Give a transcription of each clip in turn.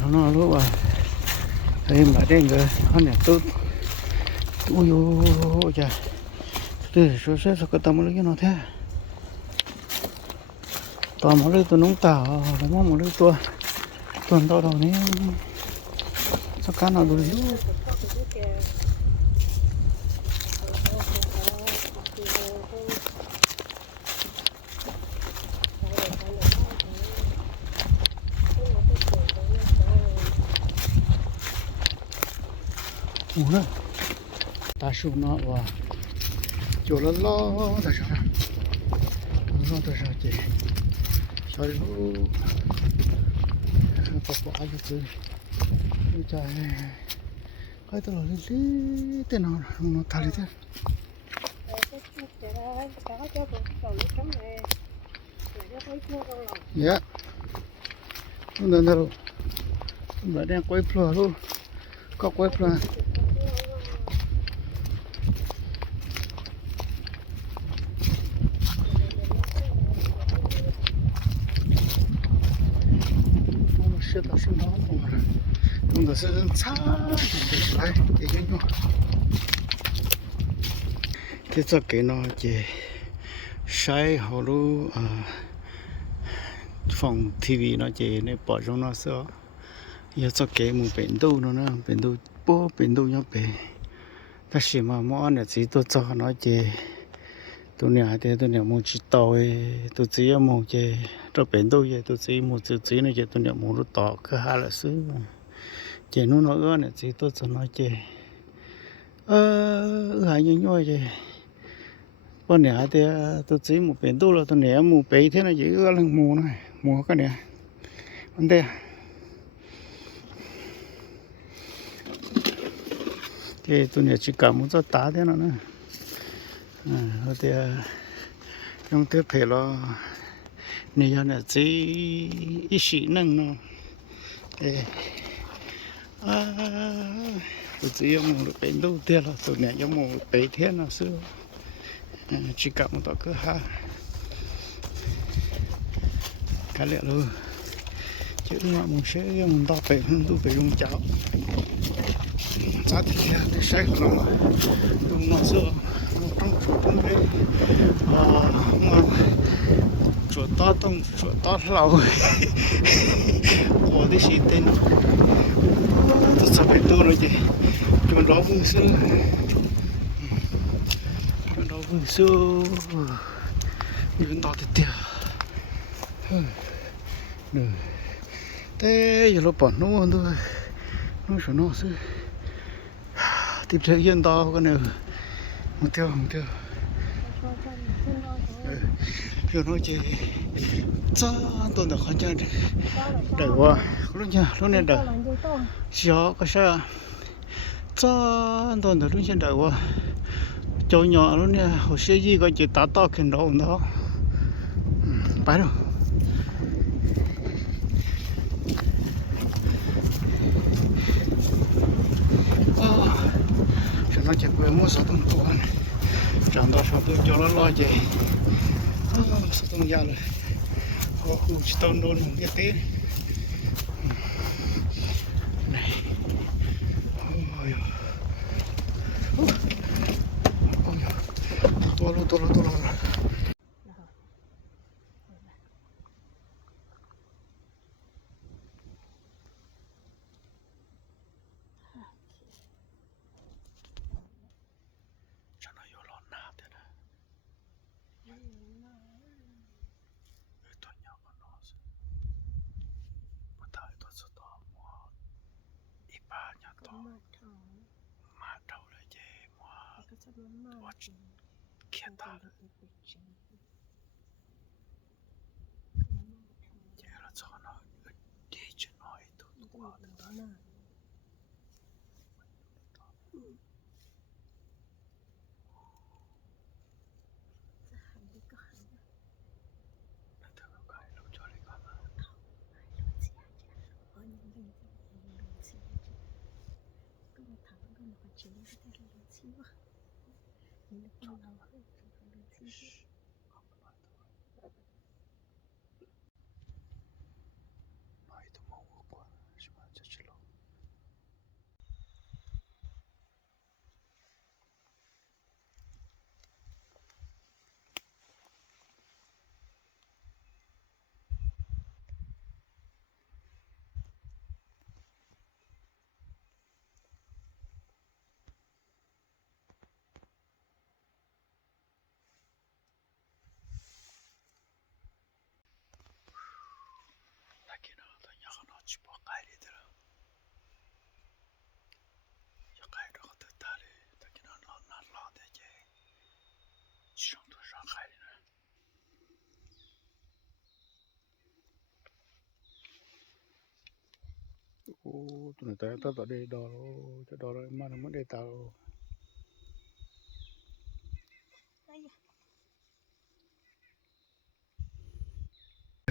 thằng nó lúc à thấy mà đen rồi nó nè tốt ui ôi chà từ số sẽ có tầm lấy cái nó thế toàn một đứa tôi nóng tảo nó một đứa tôi tuần to đầu này sao cá nào đuổi ủa ta sụp nó vào chỗ lo tại sao lo tại sao chị sao lu bỏ cho tôi trời cái tôi nói đi tên nó thà đi thế dạ nó đâu nó đang quay phở luôn có quay phở是的是老虎用的是擦来给用这这给nó chỉ sai hồ lô phòng TV nó chỉ nên bỏ trong nó sao giờ cho cái một biển đâu nó biển đâu bố biển đâu nhá bể ta chỉ mà mua này chỉ tôi cho nó chỉ tôi nhà thì tôi nhà mua chỉ tàu tôi chỉ mua chỉ cho biển đâu vậy tôi chỉ mua chỉ này chỉ tôi nhà mua nó tàu cứ hai là xứ chỉ nó ưa này chỉ tôi cho nó chỉ hai như nhau vậy con nhà thì tôi chỉ một biển đâu là tôi nhà mua bể thế này chỉ ưa là mua cái này vấn đề thì tôi nhà chỉ cả muốn cho tá thế nào nữa thì trong tiếp thể lo này giờ là chỉ ít xí nâng nó tôi chỉ muốn được bên đâu thế là tôi nhà giống một bể thế nào xưa chỉ cả một tờ cứ ha cái lẽ luôn chứ mà muốn sẽ muốn tao bể hơn tôi phải dùng chảo giá thì để sẽ không dùng nó xưa trong chỗ trong đây mà chỗ to lâu của cái gì tên tôi sắp hết tôi rồi chứ chúng nó vui xưa chúng to thì tiệt thế giờ nó bỏ nó thôi nó sợ nó xưa tiếp theo hiện to cái này một theo giờ nó chỉ cha tôi đã khó chơi đợi qua lúc này đợi gió có sao cha tôi đã lúc đợi qua chỗ nhỏ lúc này hồi xưa gì có chỉ tá to khen đó phải đâu nó chỉ quên mua số tông tuần chẳng đó số tông cho nó lo gì số tông già rồi có khu chỉ tông đôn một cái tết này ôi to lo Kiệt ta giờ là cho nó đi chuyện nói tôi qua được đó nè ô tụi ta ta đây đó cho đó mà nó mới để tao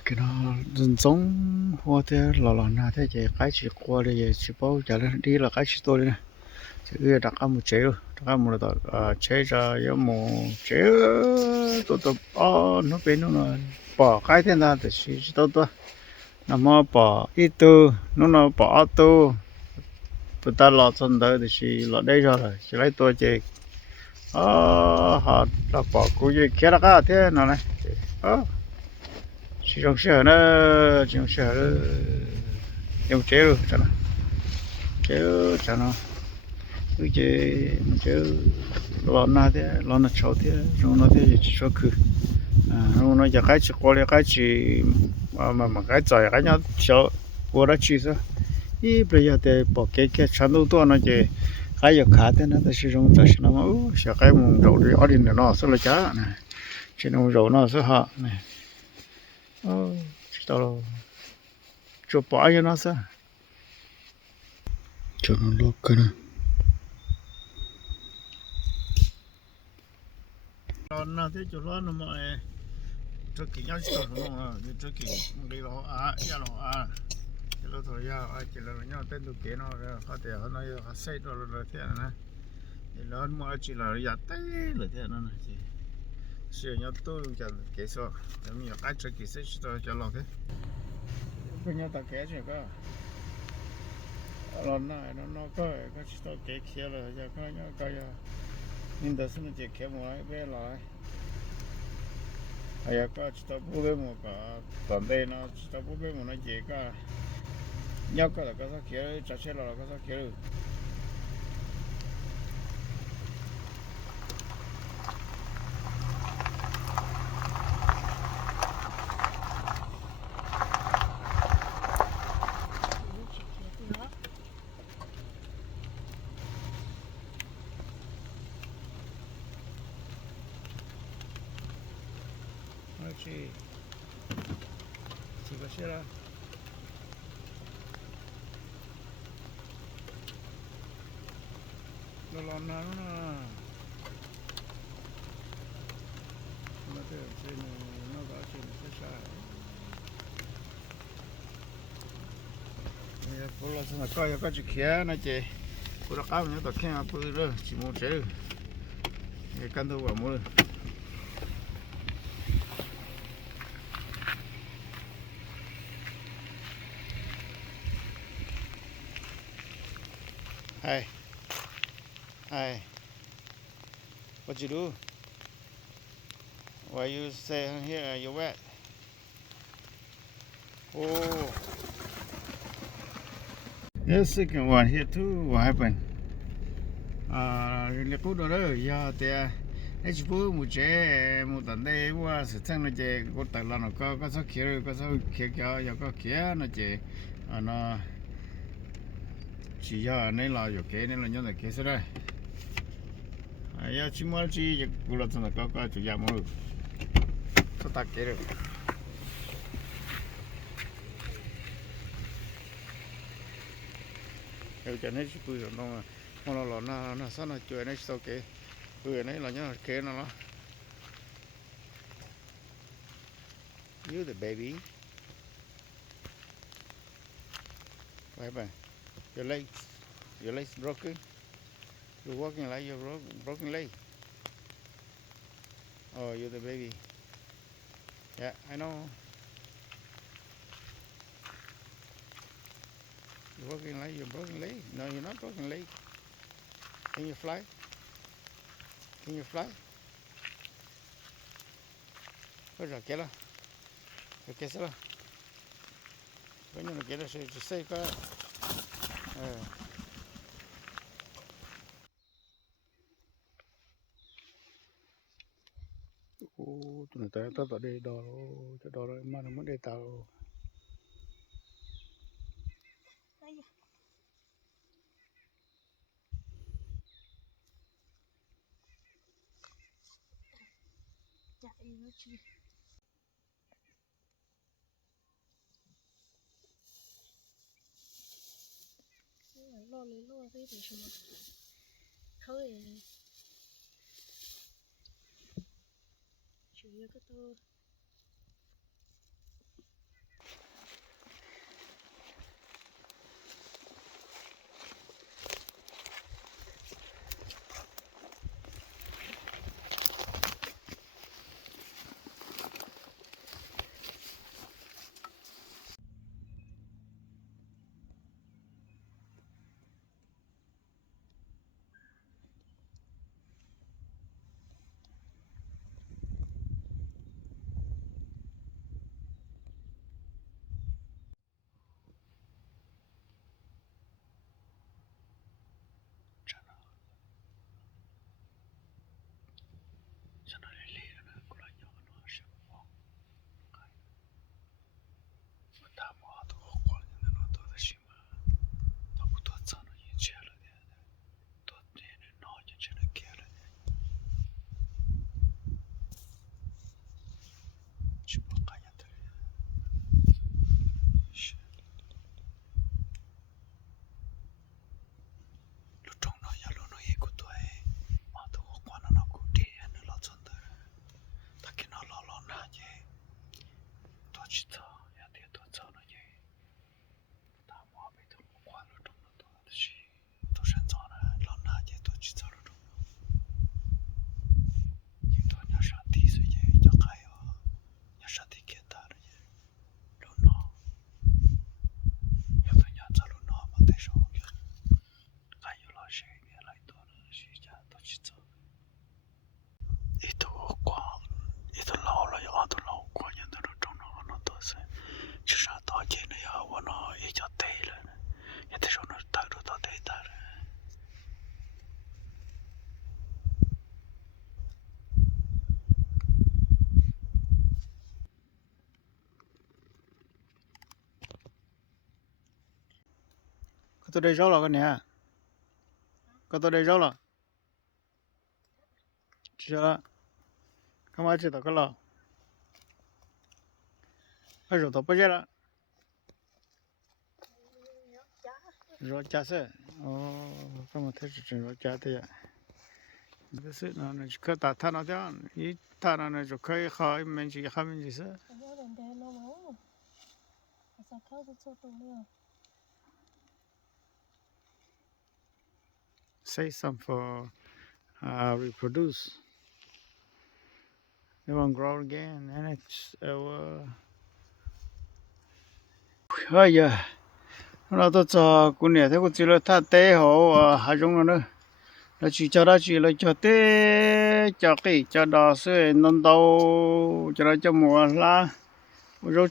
cái nó dân sống hoa thế lò na thế chứ cái chỉ qua đây chỉ bao giờ đi là cái chỉ tôi này chứ đặt một chế đó chế ra有một chế tôi nó bên nó bỏ cái thế nào thì chỉ tôi nó mà bỏ ít tu nó bỏ tu tụi ta lọt chân tới thì chỉ lọt đây rồi chỉ lấy tôi chơi họ đã bỏ cú gì kia là cái thế nào này chỉ trong xe nó dùng chế rồi cho nó cái chế lọt na thế lọt nó cháo thế rồi nó thế chỉ cho cứ rồi nó giờ cái chỉ qua cái chỉ mà cái trời cái nhau cháo qua đó chỉ sao 이 브레야데 버케케 찬도도 나제 가요 가데나 다시종 다시나마 샤가이 몽조리 어린데 나서라자 네 지금 로나서 하 네 지도로 저 빠이 나서 저는 로크나 나한테 저러는 뭐에 저기 야시도 뭐 저기 우리로 야로เราถอยยาวจิเราเนี่ยเต้นตุกเกนเอาเลยเขาแต่เขาเนี่ยเขาใส่ตัวเราเท่านั้นนะแล้วมันจิเราอยากเต้นเลยเท่านั้นนะจีเสียเนี่ยตัวจะเกสอจะมีอะไรจะเกสตัวจะหลอกเลยเป็นเนี่ยตะเกสเนี่ยก็เราหน้าเราก็ชิตัวเกสเขียวเลยจะก็เนี่ยก็จะนี่แต่สิ่งที่เขียวมันไม่เป็นไรไอ้ก็ชิตัวผู้เป็นมันก็ตอนเดินนะชิตัวผู้เป็นมันเจ๊ก็nhau cái là cái sao kia chả chết là cái sao kia được chỉ có xe là nó lon nó thế trên nó có trên xe xa này cô là sao coi có chữ kia này chị cô đã cao nhớ tập khen à bự rồi chỉ một chế cái căn đầu vào mua rồi Hi, what you do? Why you stay here? You're wet. Oh, there's second one here too. What happened? Really good rồi. Yeah, there. It's good. Một chế, một tận đây qua sự thăng nó chế, có tận là nó có số kia, có số kia có kia nó chế, nó chỉ cho nên là有cái nên là nhớ là cái số đây. 야 지말지 골랐잖아 까까 저기 아무 토닥게를 여기 전에 지구요 너 오늘 나 산나 줘네 저게 그네 라냐 걔나 You the baby What happened? Your legs broken? You're walking like you're broken leg. Oh, you're the baby. Yeah, I know. You're walking like you're broken leg. No, you're not broken leg. Can you fly? Can you fly? Pues la quiera. ¿Qué es eso? Coño, no quiero ser seca. Tụi này tao tao đi đò cho đò rồi mà nó muốn đi tàu. chạy nó chi lo lấy lo thế thì什么thôi chủ yếu cái tôi Có tôi đây rõ là cái này. Có tôi đây rõ là. Chỉ là cái mà chỉ tao cái là. Cái rồi tao bây giờ là. Rõ chả sẽ. Cái mà thấy chỉ rõ chả thế à. Cái sự nó cái ta thà nó thế, ý thà nó cho cái khai mình chỉ khai mình gì sẽ. Say some for reproduce. They won't grow again, and it's bây giờ nó tôi cho cô nè thế cô chỉ là thà té họ hai giống nữa là chỉ cho ra chỉ là cho té cho cái cho đào sữa non đâu cho nó cho mùa lá rau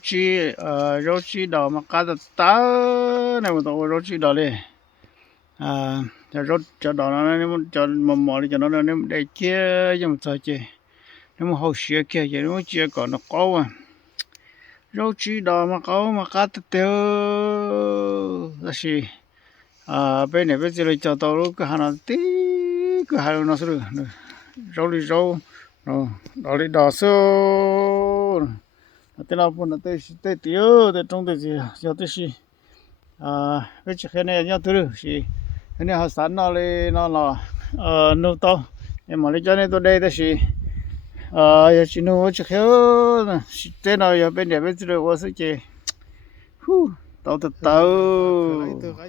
chi đào mà cá ta này mà tao rau chi đào đi cho đào nó cho mò đi cho nó để chia cho một thời chứ nếu mà hậu xưa kia thì nếu chia còn nó có rau chi đào mà có mà cá tiêu là gì bên này bên dưới cho tao lúc cái hàng tí cái hàng nó rồi rau nó đào đi đào sâu thế nào cũng là tới tiêu tới trong tới gì cho tới gì cái chuyện này nhau từ gì cái này họ sẵn nó lên nó là nấu tao em mà lấy cho nên tôi đây là gì giờ chỉ nấu chỉ khéo thế nào giờ bên này bên dưới có sự gì tao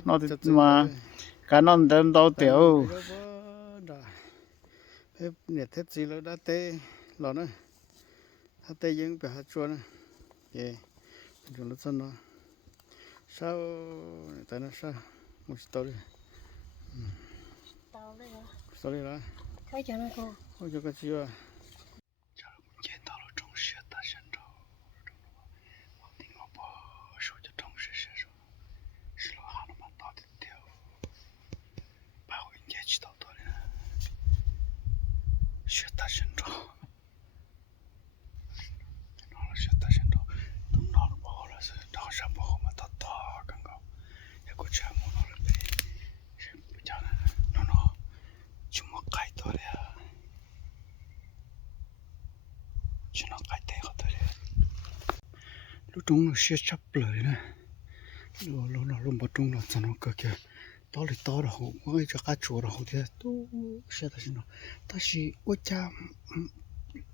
nó mà cả non đen tao tiểu เนี่ยเทศจีแล้วได้เตะหล่อนะถ้าเตะยังไปหาชวนนะเย่จนรู้สึกเนาะเช้าแต่น่ะเช้ามุสตอรี่ เตาเลยเหรอ สตอรี่ละ ค่อยจะนะกู 我这个鸡啊，见到了中学的神州，我听我爸说的中学神州，是罗哈那么大的条，把我应该知道多了，学的神州，拿了学的神州，等拿了不好了是长山不好嘛，大大刚刚，也过全部拿了呗，是不讲了，那就没改多了。ฉันเอาไก่เตะเขาตัวเลยลูกตรงเราเสียชับเลยนะเราลงบนตรงเราจะนอนก็แค่ต่อเลยต่อเราไม่จะกัดชัวเราเดียวตู้เสียแต่ฉันนะแต่สิว่าจะ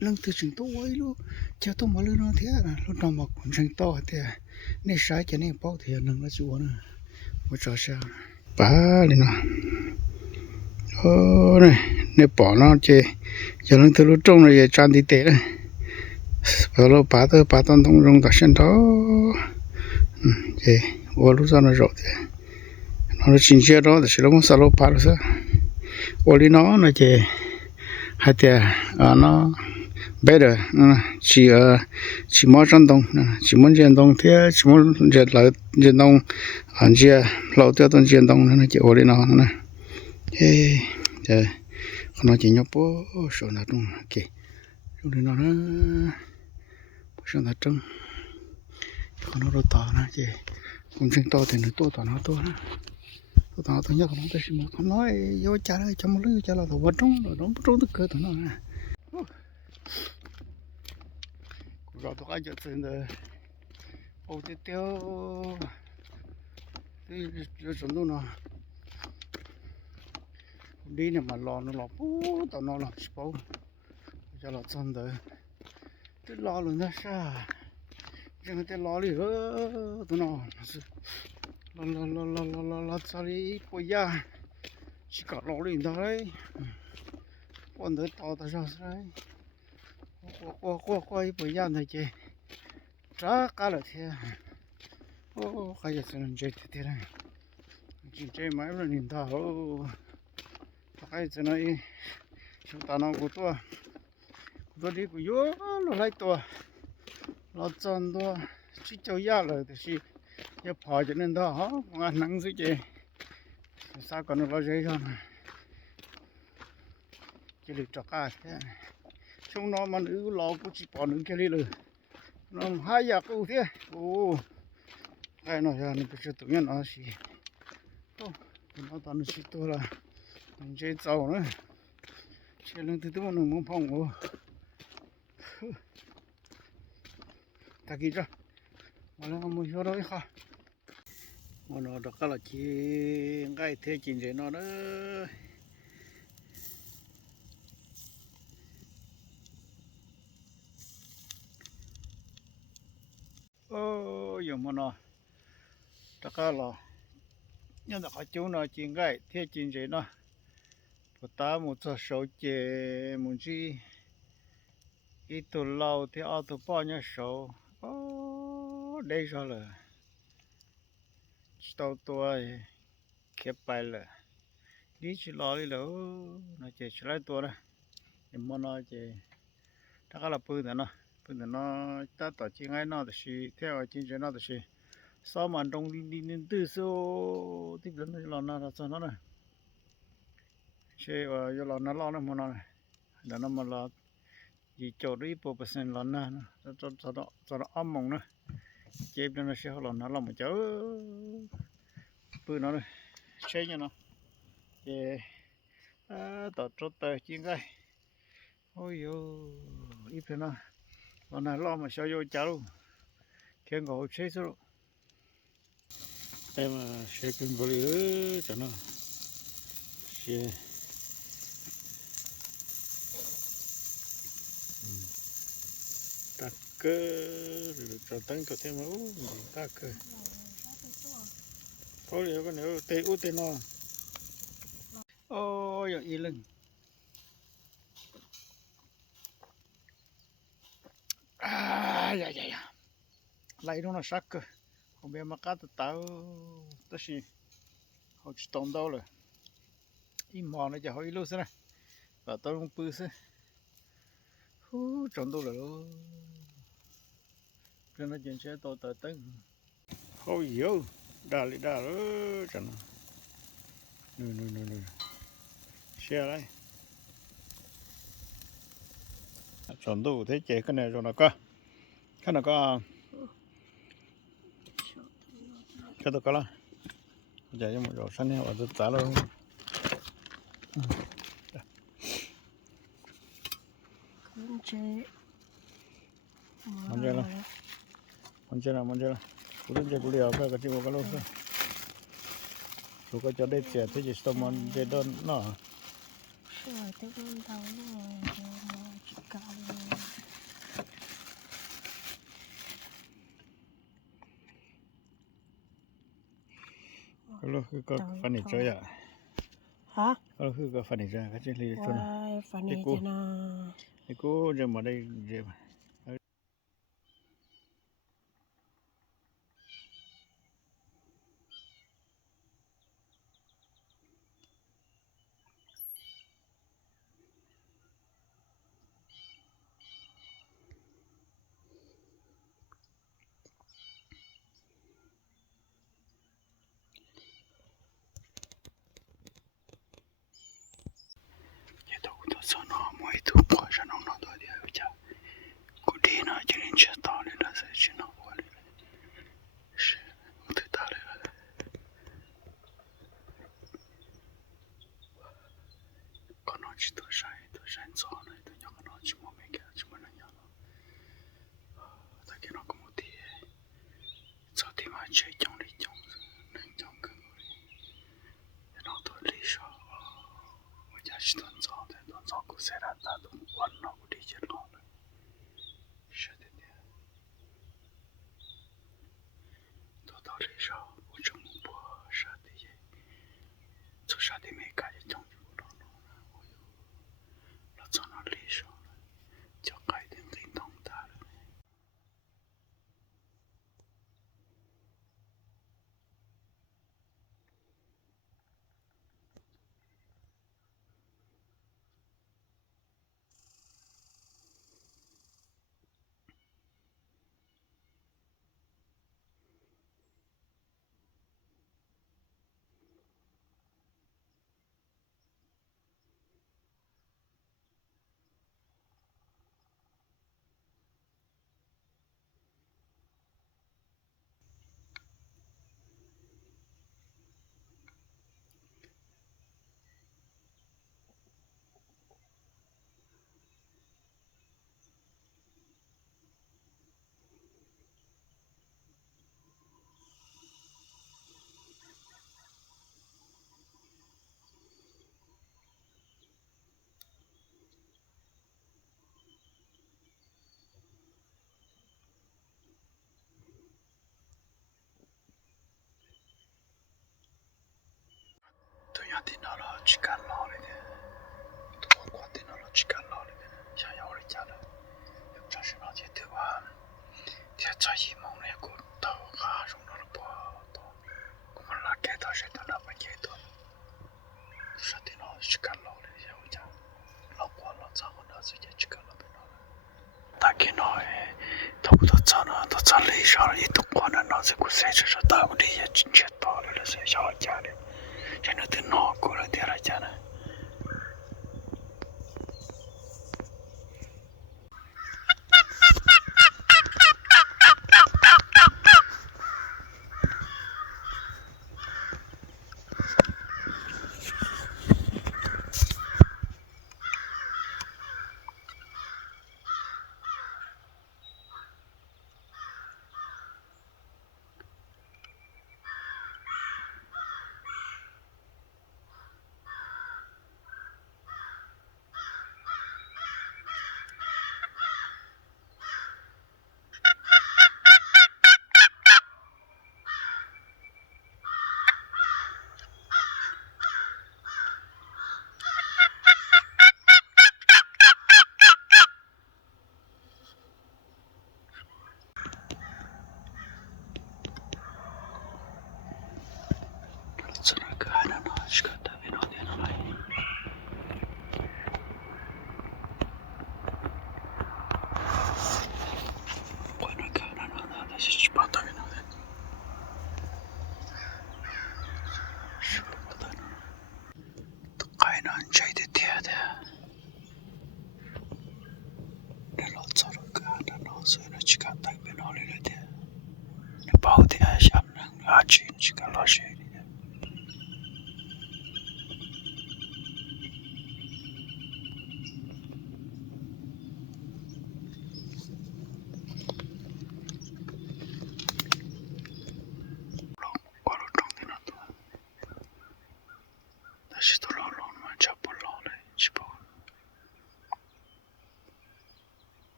เรื่องที่ฉันตัวไว้ลูกจะต้องมาเรื่องนั้นเถอะนะลูกต้องมาคนฉันต่อเถอะนี่สายจะนี่เป้าเถอะหนึ่งละชัวนะว่าจะเสียป้าเลยนะโอ้เนี่ยป่อน้องเจจะเรื่องที่ลูกตรงเราจะจานที่เตะนะแล้วเราปาตอนตรงลงตัดเส้นท้อเจ้ว่ารู้จักนะรอดเราชินเชื่อรอดแต่เราไม่สลบปาร์ซะวันนี้น้องนะเจ้ให้เจ้น้องเบดชีมอจันตงชีมอนจันตงเที่ยชีมอนจันหลายจันตงอันเจ้เราเที่ยตอนจันตงนะเจ้วันนี้น้องนะเจ้ขณะที่ยบชนะตรงโอเควันนี้น้องนะฉันจะจังคนเราต่อนะเจ้ผมจึงต่อแต่หนึ่งตัวนะตัวนี้คนนั้นแต่ชิมคนน้อยยอดจ่าเลยจำเลยจ่าเราตัววัดตรงตะเกียบตัวนั้นนะกูรอตัวกันจะเสนอโอ้เตี้ยวที่จะสนุนนะดีเนี่ยมารอนะรอปูตอนนอนหลับสปอจะรอเสนอที่รอเลยนะซ่ายังแต่รอเลยตัวน้องรอซาลีปอยาชิคารอเลยได้วันเดินต่อแต่ช้าใช่กว่าปอยาเนี่ยเจ้จ้ากันเลยเท่โอ้ใครจะสนใจเท่าไหร่จริงใจไม่รู้นินทาโอ้ใครจะไหนช่างตาน้องกูตัวดีกูเยอะหลายตัวเราจนตัวชิเจ้ายาเลยแต่สิอย่าพอจะนั่นท่างานนั่งสิเจสาก่อนเราใจกันจะหลีกจากการแค่ช่วงนอนมันรอกูจีปอนึงแค่นี้เลยนอนหายากกูเท่โอ้ใครน่ะนี่เป็นตัวเงี้ยนะสิโอ้เราตอนนี้สิตัวละมันใจเจ้านะเชื่อเรื่องที่ตัวมันมึงพองโอ้ตะกี้จ้ะมาแล้วมึงช่วยเราอีกค่ะมันเอาดอกกระหล่ำจีนใกล้เทจินเจนอเด้อโอ้ยมันเอาดอกกระหล่ำยังดอกกระจูนเอาจีนใกล้เทจินเจนอพอตามุจะสาวเจมุจีอีตัวเราที่เอาตัวป้อนเนี่ยสาวโอ้ได้ซะเลยตัวเก็บไปเลยดีชิลอเลยแล้วน่าจะใช้ตัวนะเอ็มมันน่าจะถ้าก็เราปืนนะถ้าต่อจริงไงน่าจะสิเที่ยวจริงๆน่าจะสิสามันตรงดินตื้อโซ่ที่เป็นเราน่าจะนั่นนะใช่ว่าอยู่เรานั่นเราเนี่ยมันน่ะเดี๋ยวนั้นมันเรายี่โจทย์100%เราน่ะจะอ้อมมองนะเจ็บนั่นใช่เรานั่นเราไม่เจอปืนนั่นใช่ยังนะเจ้ต่อจดต่อจริงไงโอ้ยอีเพน่ะเรานั่นเราไม่ใช่โยจ้าลูเข่งเขาใช้สุดแต่มาเช็คกันบริจ้ะนะเช็คตักเกอร์จะตั้งตัวเต็มแล้วตักเกอร์พอเดี๋ยวก็เตะอุเตนอโอ้ยอีลึง ja. Lai non sac. Come marcato tao. Tashi. Ho stondole. I mone ja ho ilu sana. Và tôi không pư se. Tròn đâu rồi. Cho nó chuyện xe tôi tới tới. Ôi dồi. Đà lì đà rồi. Chẳng. Nè. Xe đây. Tròn đâu thế chế cái này rồi nó có. Cái nó có. Cho tôi có là. Giờ cho một rồi sẵn này vào tôi trả luôn. Manjala. Kurang kuliah apa kecil kalau tu. Suka jadi cek tu just teman jadi no. Sure, they went down Kalau ke furniture ya. Hả? Kalau ke furniture kecil ni tu na. Why furniture na? Iku je mana je. Sana mo itu pasal nak tu dia baca. Kudina jenis cerita ni lah saya cina buat. Itu tak ada. Kalau cerita saya itu sana itu jangan nak cuma mereka cuma nanya. Tak kena kemudian. Jadi macam yang ni yang kan. Yang tu lisah. Macam cerita sana. 照顾谁来打动我脑的一老人，是的呢。到道理上，我这么不傻的也，做傻的没干的东西不老了，我有，那从哪里上了，就改的很懂大了。听到了，去干老了的，我听到了，去干老了的，想要回家了，这是那些对吧？天在一梦里过到哈中到了不到，我们拉给到谁到那么给到，是听到去干老了想回家，老婆老丈夫那直接去干老了，大概呢，他不到早呢，到早累上了，一动过呢，那这个赛车上大部的也进去到了，是想回家的。现在都闹过了，第二家呢。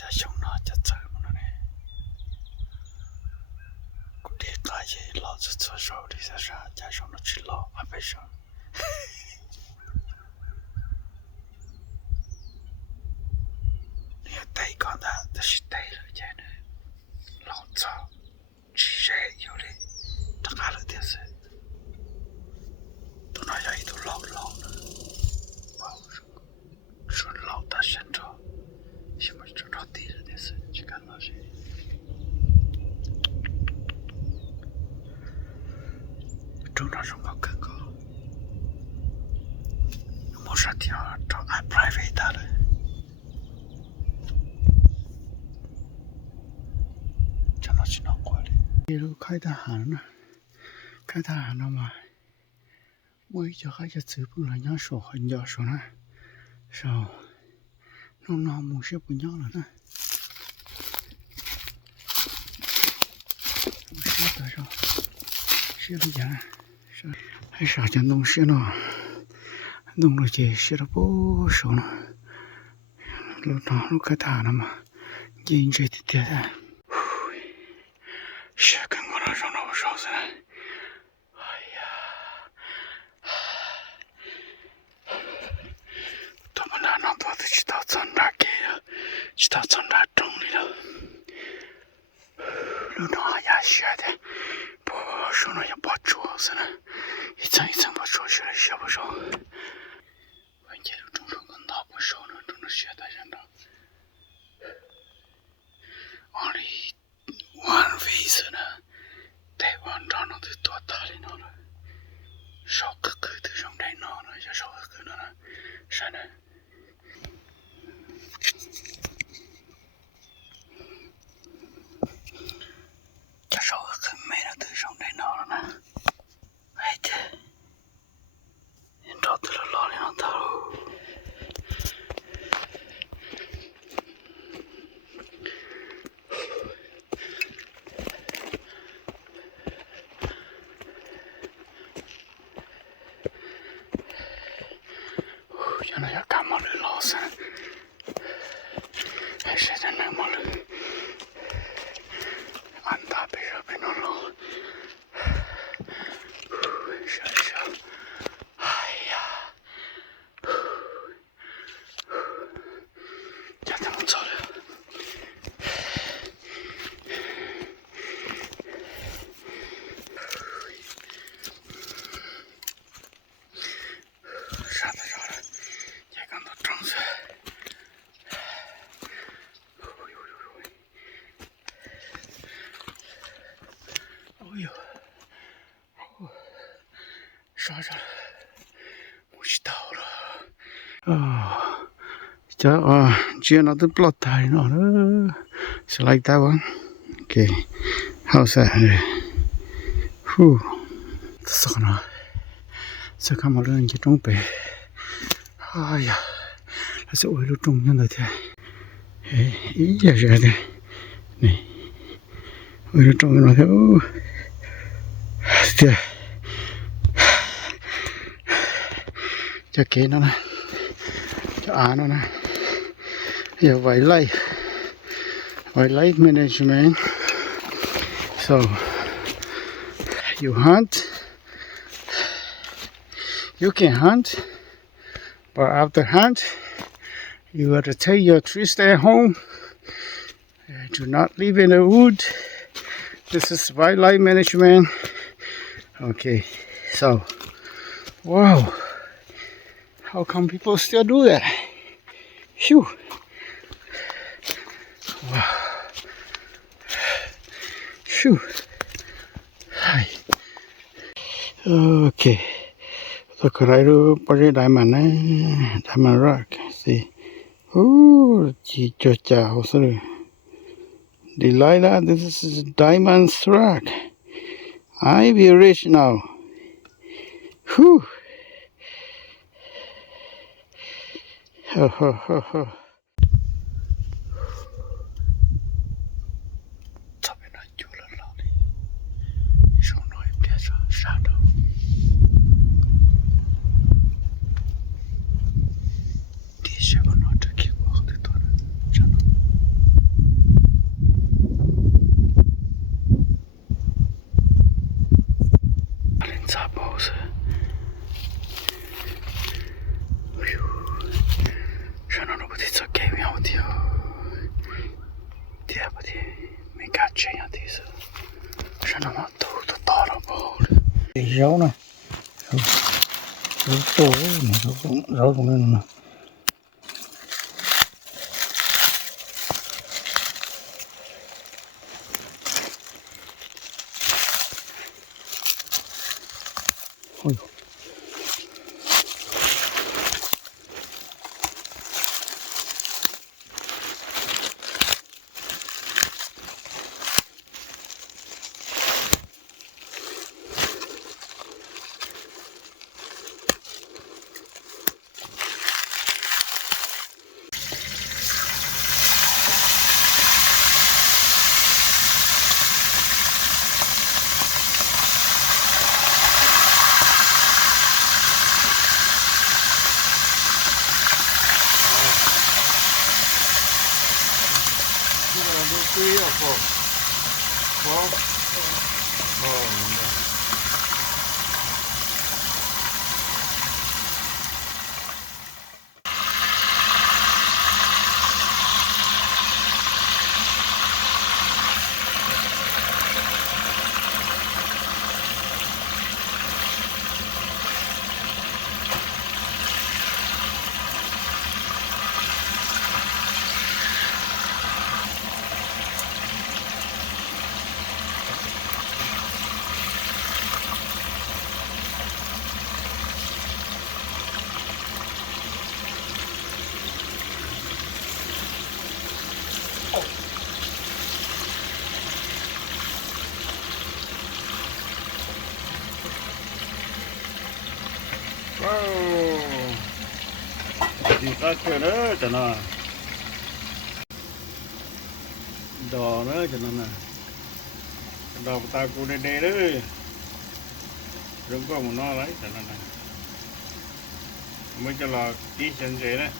在上那在这么呢，古典大爷老子做手的在啥，在上那去老还没上。你带刚的，这是带了钱的，老早，其实有的，他干了点事，都那样一都老的，哇，说老大现场。什么这着地了的事去干那些正常生活更高没啥地方找俺 private 的了这么去弄过来比如开大喊了嘛我一直还是走不了人说很要说呢说弄那某些不要了呢是的上是的呀是还啥件东西呢弄了这些的不少呢路开大了嘛进这的点的是跟我那上了少子哎呀他们那多的知道怎么给了知道怎么整理了路上也学的不说了也不做是呢一层一层不做学了学不上关键是中跟他不少呢中学的人呢往为是呢台湾长了的多大的呢少个个的上来呢也少个呢是呢这少个很美的对上来呢哎的你找到了老两头原来要干嘛的老师还是在那么了俺大背上被弄了是哎呀这怎么走了啥子也刚到正式哎呦啥了我知道了啊这这那都不老大呢 so like that one okay how's that whew 这个呢这看嘛人家中北哎呀那是为了中央的天哎也是的你为了中央的天哦对这给呢这呢yeah wildlife management so you hunt you can hunt but after hunt you have to take your tree stand home do not leave in the wood this is wildlife management okay so wow how come people still do that phew wow phew hi okay look right over diamond rock see oh chicha sorry Delilah this is diamond rock I be rich now whew Zapause. Je non ho potuto che mi odio. Ti è potuto mi caccia in attesa. Je non ho dovuto toro bol. Diciamo ne. Tutto ne. Ôi. Đi ra chơi nữa cho nó đò nữa cho nó nè đò ta cô đê đê đó đừng có một nó lấy cho nó nè mới cho là ký chân dễ đấy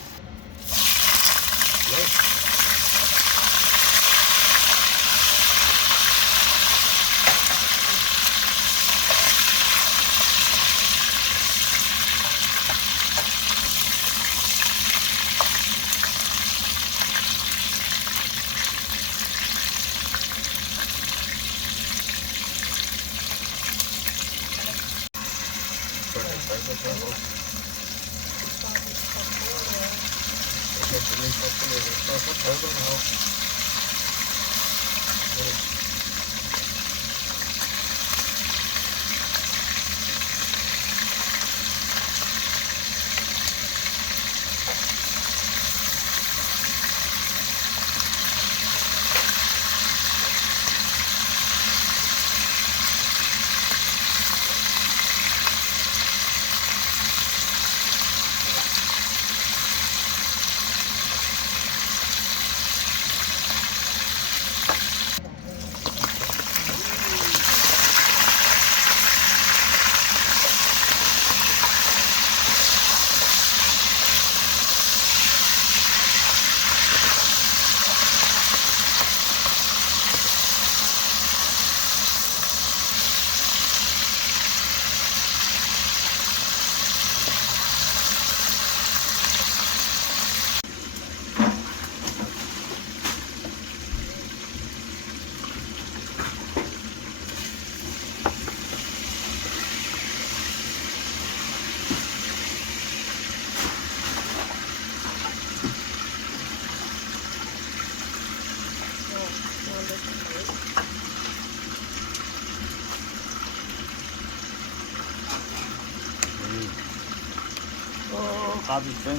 Abi sen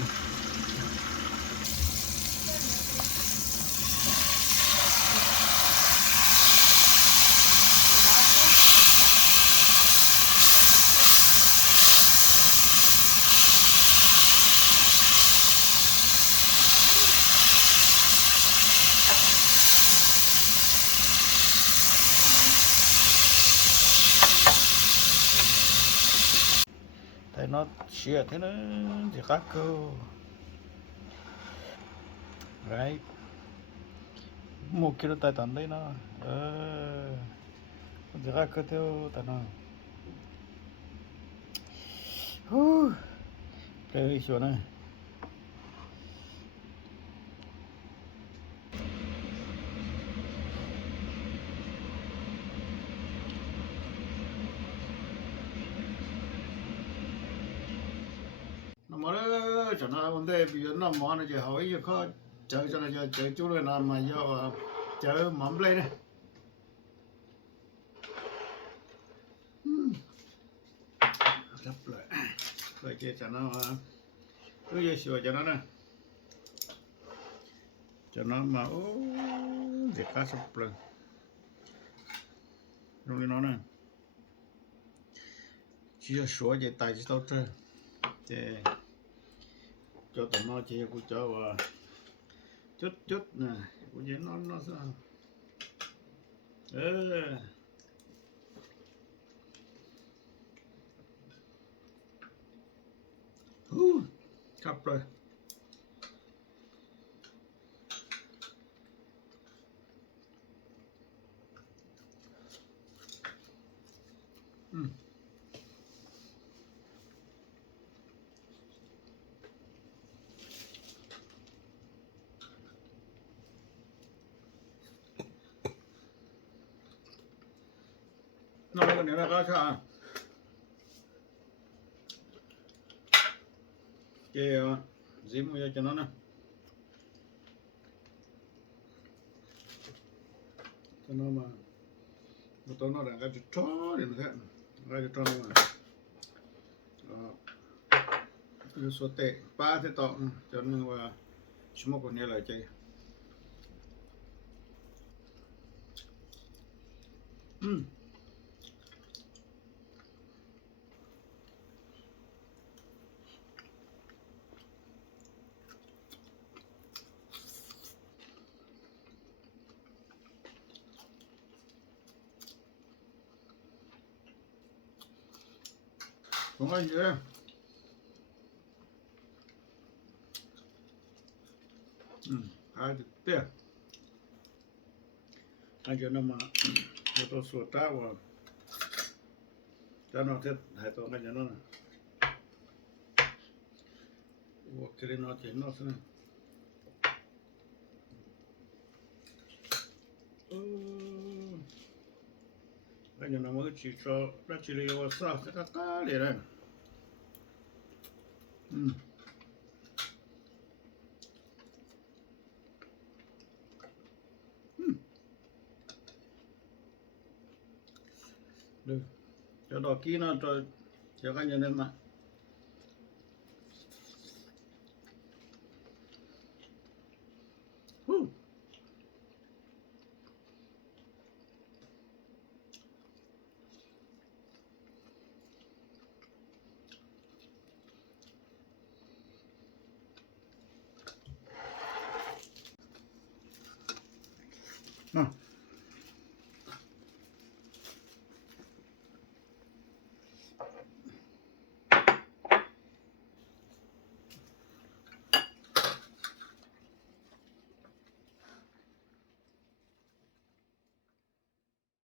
thấy nó chia thế nó thì khác cơ right một kilo tay tận đấy nó thì khác cơ theo tận nó เฮ้ยสวยนะ那么嘞，就那问题，比如那忙的就好一靠，就就了那么要啊，就忙不来呢。รับเลยเลยเจจะนะว่าก็ยังสวยจะนะจะนะมาโอ้เด็กก็สับเลยตรงนี้นะchỉ là sửa về tài chỉ tao chơi để cho tụi nó chỉ cũng cho và chút nè cũng chỉ nó sao cặp rồi nó cái này là có sao cái gì mua cho nó nè cho nó mà nó đang cái chó thì nó thế cái chó nó mà cái số tệ ba thế tọ cho nó và chúng con này lại chơi không có gì đâu ai được tiền ai cho nó mà tôi sửa ta vào cho nó thế hai tôi cái nó cái nó chỉ nó thế này cái nó mới chỉ cho nó chỉ là vào sao sẽ cá để đây được cho đỏ kỹ nó cho cái nhân mà